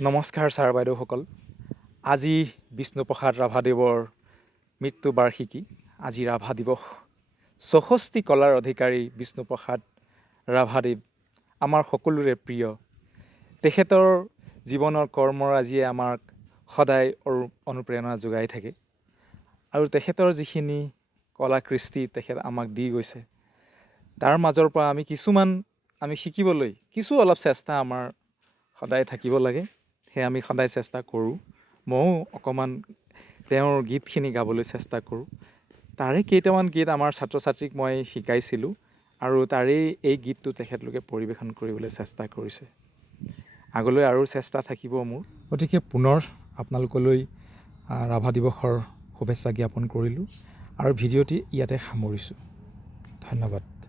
নমস্কাৰ ছাৰ বাইদেউসকল। আজি বিষ্ণুপ্ৰসাদ ৰাভাদেৱৰ মৃত্যু বাৰ্ষিকী। আজি ৰাভা দিৱস। ৬৪ কলাৰ অধিকাৰী বিষ্ণুপ্ৰসাদ ৰাভাদেৱ আমাৰ সকলোৰে প্ৰিয়। তেখেতৰ জীৱনৰ কৰ্মৰাজিয়ে আমাক সদায় অনুপ্ৰেৰণা যোগাই থাকে আৰু তেখেতৰ যিখিনি কলাকৃষ্টি তেখেত আমাক দি গৈছে, তাৰ মাজৰ পৰা আমি শিকিবলৈ কিছু অলপ চেষ্টা আমাৰ সদায় থাকিব লাগে। সেয়ে আমি সদায় চেষ্টা কৰোঁ। ময়ো অকণমান তেওঁৰ গীতখিনি গাবলৈ চেষ্টা কৰোঁ। তাৰে কেইটামান গীত আমাৰ ছাত্ৰ ছাত্ৰীক মই শিকাইছিলোঁ আৰু তাৰেই এই গীতটো তেখেতলোকে পৰিৱেশন কৰিবলৈ চেষ্টা কৰিছে। আগলৈ আৰু চেষ্টা থাকিব মোৰ। গতিকে পুনৰ আপোনালোকলৈ ৰাভা দিৱসৰ শুভেচ্ছা জ্ঞাপন কৰিলোঁ আৰু ভিডিঅ'টি ইয়াতে সামৰিছোঁ। ধন্যবাদ।